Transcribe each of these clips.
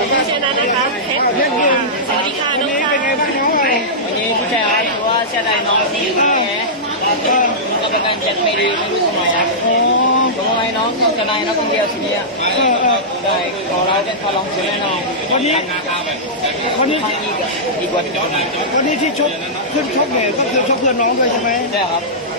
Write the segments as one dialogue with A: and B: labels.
A: ผู้ชนะนะคะเพชรค่ะสวัสดีค่ะน้องค่ะเป็นไงบ้างน้อง
B: วันนี้ผู้ชายถือว่าเสียดายน้องที่แพ้ก็เป็นการเจ็บไม่ดีไม่รู้ทำไมครับทำไมน้องต้องชนะนักคนเดียวทีนี้ได้ของเราจะทดลองชนะน้อง
C: วันนี้
B: ดีกว่าที่คนอื่น
C: วันนี้ที่ชกขึ้นชกเนี่ยก็คือชกเพื่อนน้องเลยใช่ไหม
B: ใช่ครับ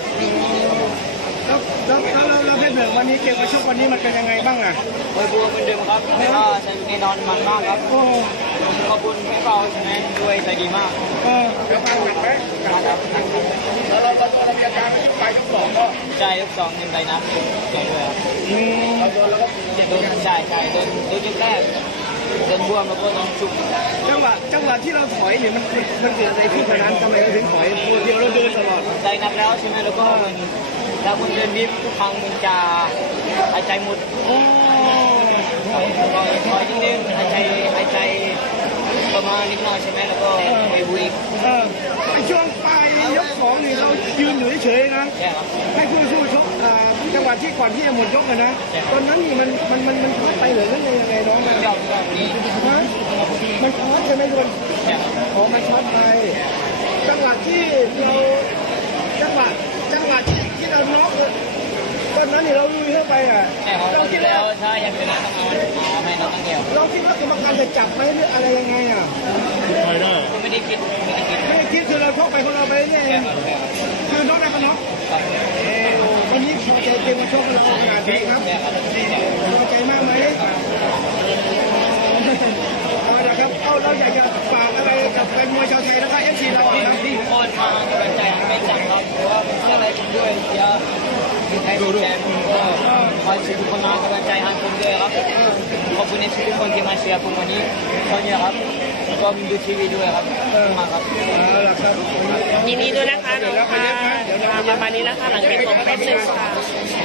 C: แล้วเพชรเหนือวันนี้เกมมาชกวันนี้มันเป็นยังไงบ้างอ่ะ
B: มวยบัวเป็นเดิมครับแต่ก็ใช้แน่นอนมันมากครับขอบคุณให้เราชนะด้วยใจดีมาก
C: แล้วการหนักไหม
B: ครับ
C: แล้วเรามีอาการไปยกสองก็
B: ใจยกสองเงินใบนับเก่งเลยครับโดนใช่โดนยกแรกโดนบวมแล้วก็โดนชุบ
C: จังหวะที่เราถอยเนี่ยมันเกิดอะไรขึ้นตอนนั้นทำไมเราถึงถอยตัวเดียวเราเดินตลอด
B: ใจนับแล้วใช่ไหมแล้วก็ถ้าคุณเดินดิฟทุกครั้งมันจะหายใจหมดถอยนิดนึงหายใจประมาณนิดหน่อยใช่ไหมแล้วก็ไปบุย
C: ช่วงปลายยกสองนี่เรายืนอยู่เฉยๆนะให้คู่สู้ชกจังหวะที่ก่อนที่จะหมดยกนะตอนนั้นนี่มันไปหรือยังไงน้องมันช็อตใช่ไหมทุกคนมันช็อตไปจังหวะที่เราน็อกตอนนั้นนี่เราลุยเข้าไป
B: เราคิดแล้วถ้ายังเป็นนักเอาให้เราตั้งเดียว
C: เราคิดว่ากรรมการจะจับไหมหรืออะไรยังไง
B: ไม่ได้คิด
C: คือเราชกไปของเราไปนี่เองคือน็อกได้ก็น็อกวันนี้พอใจเกมมาชกเราขนาดนี้ครับพอใจมากไหมนะครับเราอยากจะฝากอะไรกับแฟนมวยชาวไทยแล้วก็FCเราครับ
B: ที่โอนมากำลังใจไม่จังครับเพราะว่าเป็นอะไรผมด้วยเยอะมีใครดูแลผมก็คอยช่วยทุกคนมากำลังใจให้ผมด้วยครับขอบคุณทุกคนที่มาเชียร์ผมวันนี้ตอนนี้ครับแล้วก็มีดูทีวีด้วยครับมาครับ
A: ยินดีด้วยนะคะน้องค่ะประมาณนี้แล้วค่ะหลังเกมของเพชรค่ะ